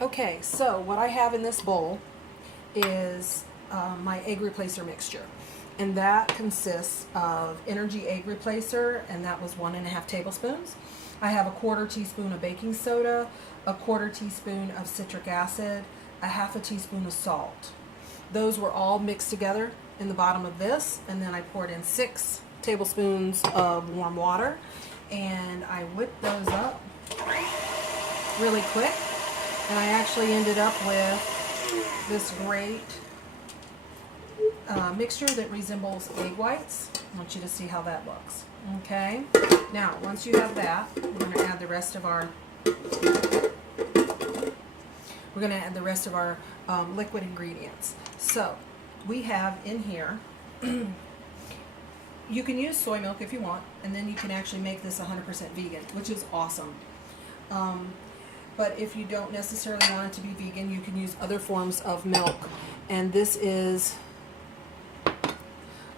Okay, so what I have in this bowl is my egg replacer mixture. And that consists of energy egg replacer, and that was 1.5 tablespoons. I have a 1/4 teaspoon of baking soda, a 1/4 teaspoon of citric acid, a 1/2 teaspoon of salt. Those were all mixed together in the bottom of this, and then I poured in 6 tablespoons of warm water, and I whipped those up really quick, and I actually ended up with this great mixture that resembles egg whites. I want you to see how that looks. Okay, now once you have that, we're going to add the rest of our liquid ingredients. So we have in here, you can use soy milk if you want, and then you can actually make this 100% vegan, which is awesome. But if you don't necessarily want it to be vegan, you can use other forms of milk. And this is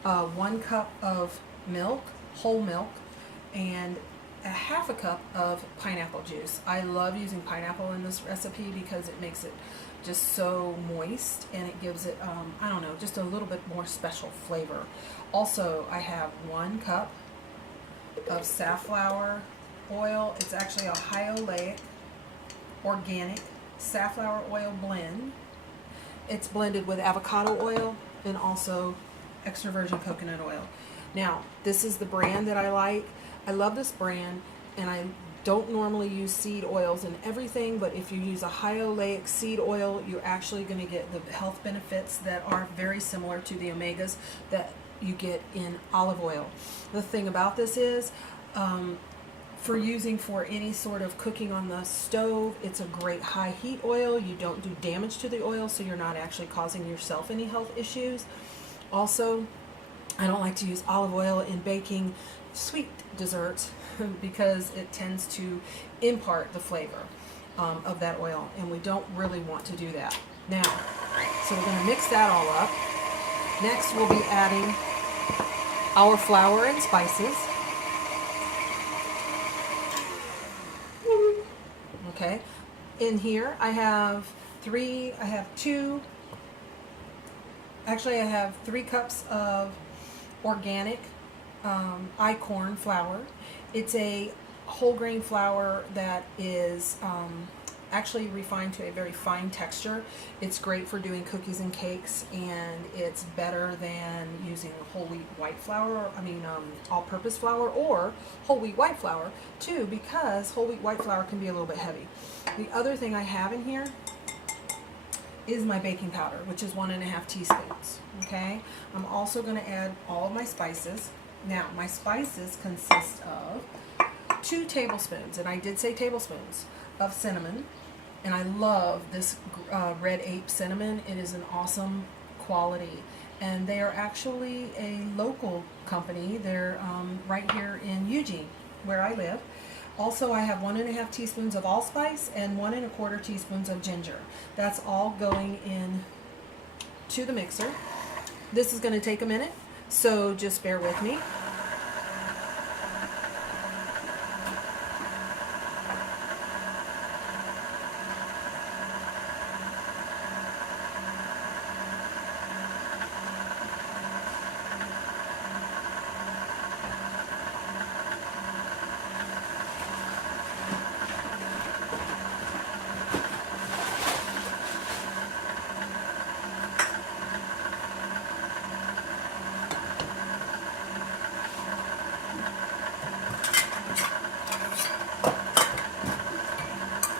1 cup of milk, whole milk, and a 1/2 cup of pineapple juice. I love using pineapple in this recipe because it makes it just so moist, and it gives it, I don't know, just a little bit more special flavor. Also, I have 1 cup of safflower oil. It's actually a high oleic organic safflower oil blend. It's blended with avocado oil and also extra virgin coconut oil. Now, this is the brand that I like. I love this brand, and I don't normally use seed oils in everything, but if you use a high oleic seed oil, you're actually going to get the health benefits that are very similar to the omegas that you get in olive oil. The thing about this is, for using for any sort of cooking on the stove, it's a great high heat oil. You don't do damage to the oil, so you're not actually causing yourself any health issues. Also, I don't like to use olive oil in baking sweet desserts because it tends to impart the flavor of that oil, and we don't really want to do that. Now, so we're going to mix that all up. Next, we'll be adding our flour and spices. Okay, in here I have 3 cups of organic I-corn flour. It's a whole grain flour that is actually refined to a very fine texture. It's great for doing cookies and cakes, and it's better than using whole wheat white flour, all-purpose flour, or whole wheat white flour too, because whole wheat white flour can be a little bit heavy. The other thing I have in here is my baking powder, which is 1.5 teaspoons. Okay, I'm also going to add all of my spices. Now, my spices consist of 2 tablespoons, and I did say tablespoons, of cinnamon. And I love this Red Ape cinnamon. It is an awesome quality. And they are actually a local company. They're right here in Eugene, where I live. Also, I have 1.5 teaspoons of allspice and 1 1/4 teaspoons of ginger. That's all going in to the mixer. This is going to take a minute, so just bear with me.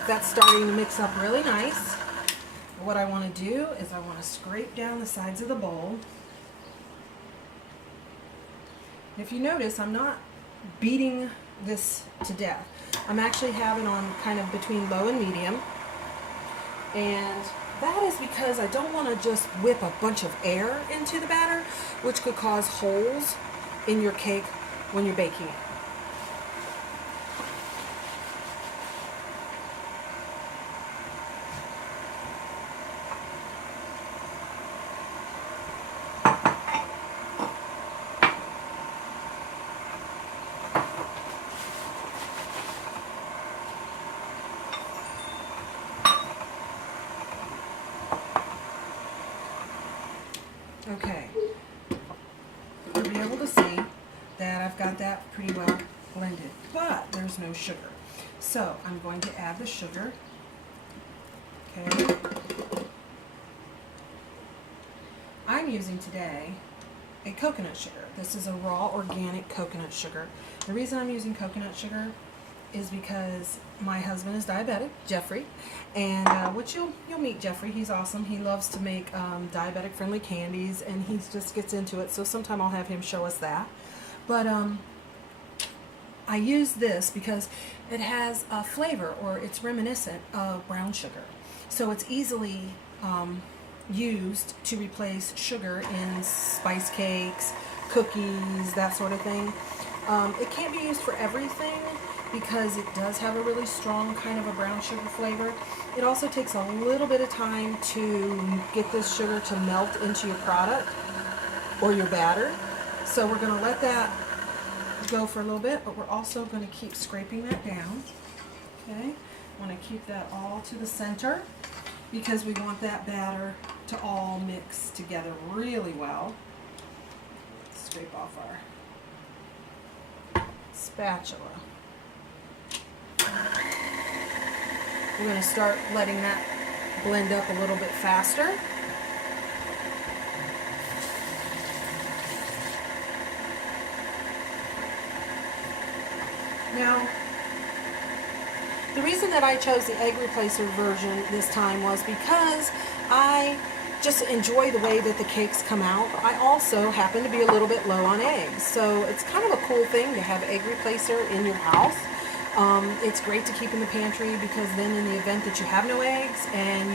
That's starting to mix up really nice. What I want to do is I want to scrape down the sides of the bowl. If you notice, I'm not beating this to death. I'm actually having on kind of between low and medium. And that is because I don't want to just whip a bunch of air into the batter, which could cause holes in your cake when you're baking it. Okay, you'll be able to see that I've got that pretty well blended, but there's no sugar. So I'm going to add the sugar. Okay. I'm using today a coconut sugar. This is a raw organic coconut sugar. The reason I'm using coconut sugar is because my husband is diabetic, Jeffrey, and which you'll meet Jeffrey. He's awesome. He loves to make diabetic friendly candies, and he just gets into it. So sometime I'll have him show us that. But I use this because it has a flavor, or it's reminiscent of brown sugar. So it's easily used to replace sugar in spice cakes, cookies, that sort of thing. It can't be used for everything because it does have a really strong kind of a brown sugar flavor. It also takes a little bit of time to get this sugar to melt into your product or your batter. So we're going to let that go for a little bit, but we're also going to keep scraping that down. Okay, I want to keep that all to the center because we want that batter to all mix together really well. Scrape off our spatula. We're going to start letting that blend up a little bit faster. Now, the reason that I chose the egg replacer version this time was because I just enjoy the way that the cakes come out. I also happen to be a little bit low on eggs, so it's kind of a cool thing to have egg replacer in your house. It's great to keep in the pantry because then in the event that you have no eggs and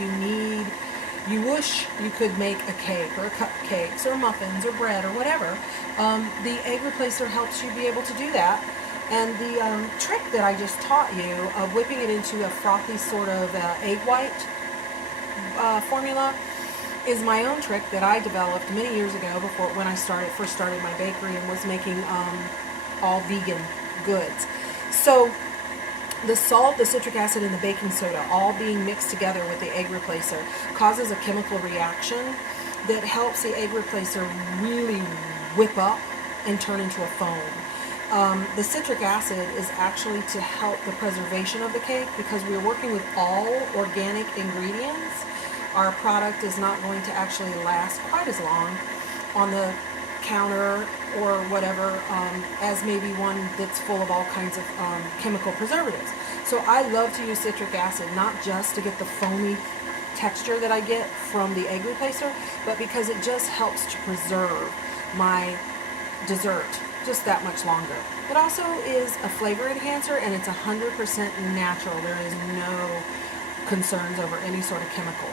you wish you could make a cake or cupcakes or muffins or bread or whatever, the egg replacer helps you be able to do that. And the trick that I just taught you of whipping it into a frothy sort of egg white formula is my own trick that I developed many years ago before when I first started my bakery and was making all vegan goods. So the salt, the citric acid, and the baking soda all being mixed together with the egg replacer causes a chemical reaction that helps the egg replacer really whip up and turn into a foam. The citric acid is actually to help the preservation of the cake because we're working with all organic ingredients. Our product is not going to actually last quite as long on the counter or whatever as maybe one that's full of all kinds of chemical preservatives. So I love to use citric acid not just to get the foamy texture that I get from the egg replacer, but because it just helps to preserve my dessert just that much longer. It also is a flavor enhancer, and it's 100% natural. There is no concerns over any sort of chemical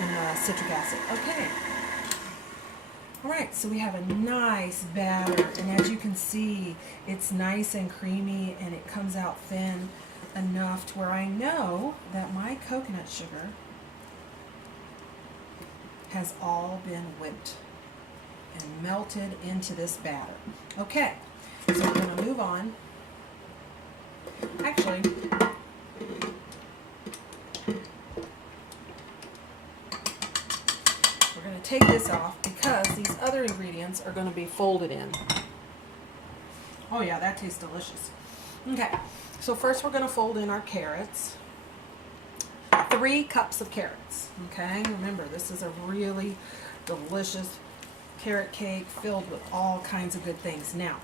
in the citric acid. Okay. Alright, so we have a nice batter, and as you can see, it's nice and creamy, and it comes out thin enough to where I know that my coconut sugar has all been whipped and melted into this batter. Okay, so we're going to move on. Actually, we're going to take this off because these other ingredients are going to be folded in. Oh yeah, that tastes delicious. Okay, so first we're going to fold in our carrots. 3 cups of carrots. Okay, remember this is a really delicious carrot cake filled with all kinds of good things. Now,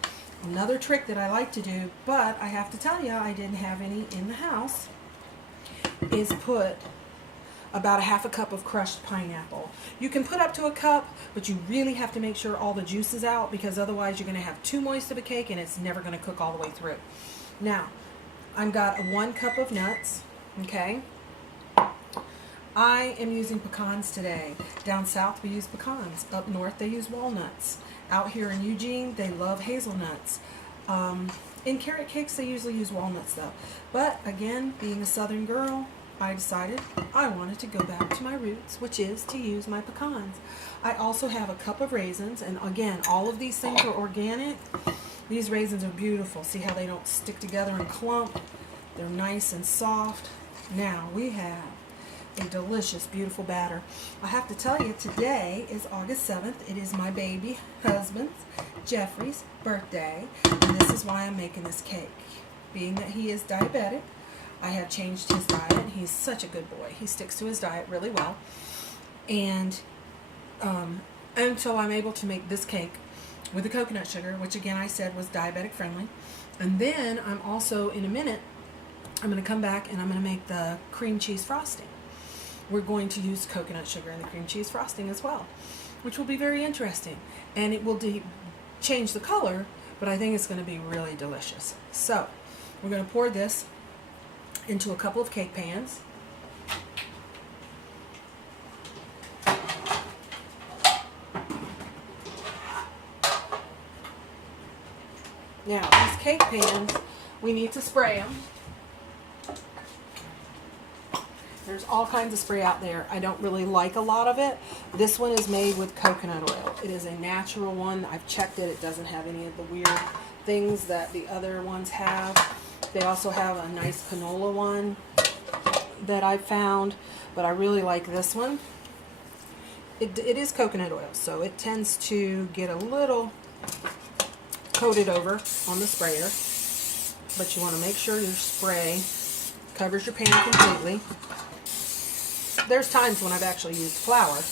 another trick that I like to do, but I have to tell you I didn't have any in the house, is put about 1/2 cup of crushed pineapple. You can put up to a cup, but you really have to make sure all the juice is out because otherwise you're going to have too moist of a cake and it's never going to cook all the way through. Now, I've got 1 cup of nuts, okay? I am using pecans today. Down south we use pecans. Up north they use walnuts. Out here in Eugene they love hazelnuts. In carrot cakes they usually use walnuts though. But again, being a southern girl, I decided I wanted to go back to my roots, which is to use my pecans. I also have a cup of raisins, and again, all of these things are organic. These raisins are beautiful. See how they don't stick together and clump? They're nice and soft. Now we have a delicious, beautiful batter. I have to tell you, today is August 7th. It is my baby husband, Jeffrey's birthday, and this is why I'm making this cake. Being that he is diabetic, I have changed his diet. He's such a good boy. He sticks to his diet really well. And so I'm able to make this cake with the coconut sugar, which again I said was diabetic friendly. And then I'm also, in a minute, I'm going to come back and I'm going to make the cream cheese frosting. We're going to use coconut sugar in the cream cheese frosting as well, which will be very interesting. And it will change the color, but I think it's going to be really delicious. So we're going to pour this into a couple of cake pans. Now, these cake pans, we need to spray them. There's all kinds of spray out there. I don't really like a lot of it. This one is made with coconut oil. It is a natural one. I've checked it. It doesn't have any of the weird things that the other ones have. They also have a nice canola one that I found, but I really like this one. It is coconut oil, so it tends to get a little coated over on the sprayer, but you want to make sure your spray covers your pan completely. There's times when I've actually used flour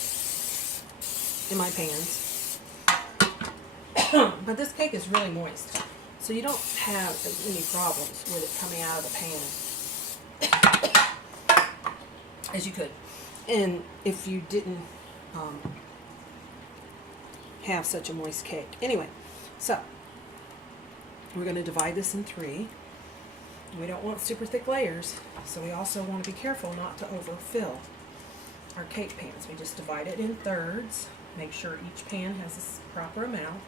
in my pans, but this cake is really moist, so you don't have as many problems with it coming out of the pan as you could. And if you didn't have such a moist cake. Anyway, so we're going to divide this in three. We don't want super thick layers, so we also want to be careful not to overfill our cake pans. We just divide it in thirds, make sure each pan has a proper amount,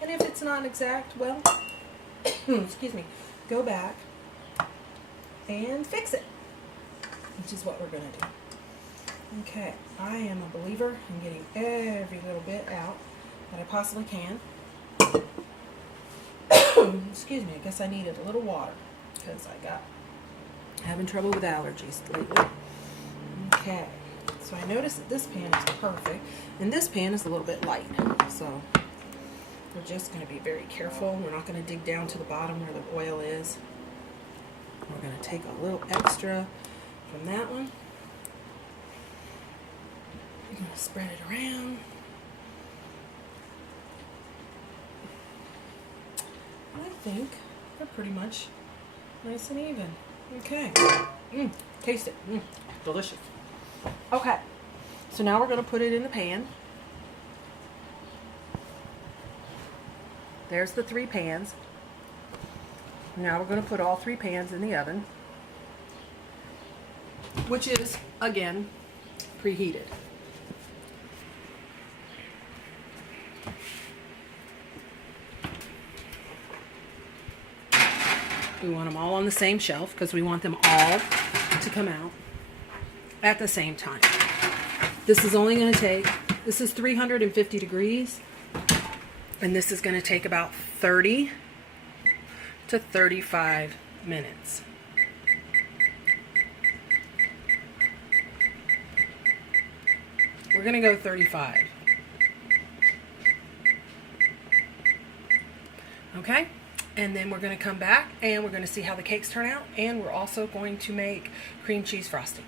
and if it's not exact, well, excuse me, go back and fix it, which is what we're going to do. Okay, I am a believer in getting every little bit out that I possibly can. Excuse me, I guess I needed a little water because having trouble with allergies lately. Okay, so I noticed that this pan is perfect, and this pan is a little bit light, so we're just going to be very careful. We're not going to dig down to the bottom where the oil is. We're going to take a little extra from that one. We're going to spread it around. I think they're pretty much nice and even. Okay. Taste it. Delicious. Okay. So now we're going to put it in the pan. There's the three pans. Now we're going to put all three pans in the oven, which is, again, preheated. We want them all on the same shelf because we want them all to come out at the same time. This is only going to take, this is 350 degrees, and this is going to take about 30 to 35 minutes. We're going to go 35. Okay? And then we're going to come back and we're going to see how the cakes turn out, and we're also going to make cream cheese frosting.